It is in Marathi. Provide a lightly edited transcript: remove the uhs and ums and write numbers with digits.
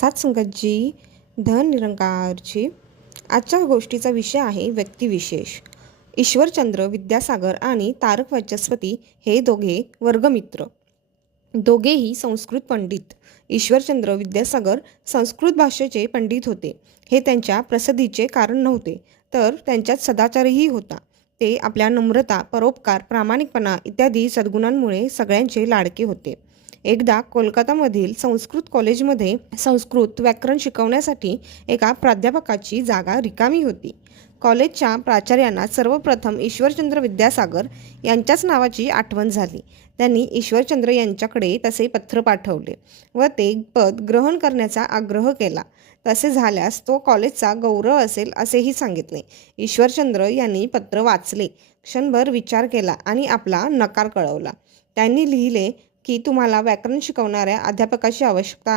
सातसंगतजी धननिरंकारची आजच्या गोष्टीचा विषय आहे व्यक्तिविशेष. ईश्वरचंद्र विद्यासागर आणि तारक वाचस्पती हे दोघे वर्गमित्र. दोघेही संस्कृत पंडित. ईश्वरचंद्र विद्यासागर संस्कृत भाषेचे पंडित होते. हे त्यांच्या प्रसिद्धीचे कारण नव्हते, तर त्यांच्यात सदाचारही होता. ते आपल्या नम्रता, परोपकार, प्रामाणिकपणा इत्यादी सद्गुणांमुळे सगळ्यांचे लाडके होते. एकदा कोलकातामधील संस्कृत कॉलेजमध्ये संस्कृत व्याकरण शिकवण्यासाठी एका प्राध्यापकाची जागा रिकामी होती. कॉलेजच्या प्राचार्यांना सर्वप्रथम ईश्वरचंद्र विद्यासागर यांच्याच नावाची आठवण झाली. त्यांनी ईश्वरचंद्र यांच्याकडे तसे पत्र पाठवले व ते पद ग्रहण करण्याचा आग्रह केला. तसे झाल्यास तो कॉलेजचा गौरव असेल असेही सांगितले. ईश्वरचंद्र यांनी पत्र वाचले, क्षणभर विचार केला आणि आपला नकार कळवला. त्यांनी लिहिले की तुम्हाला व्याकरण शिकवणाऱ्या अध्यापकाची आवश्यकता आहे.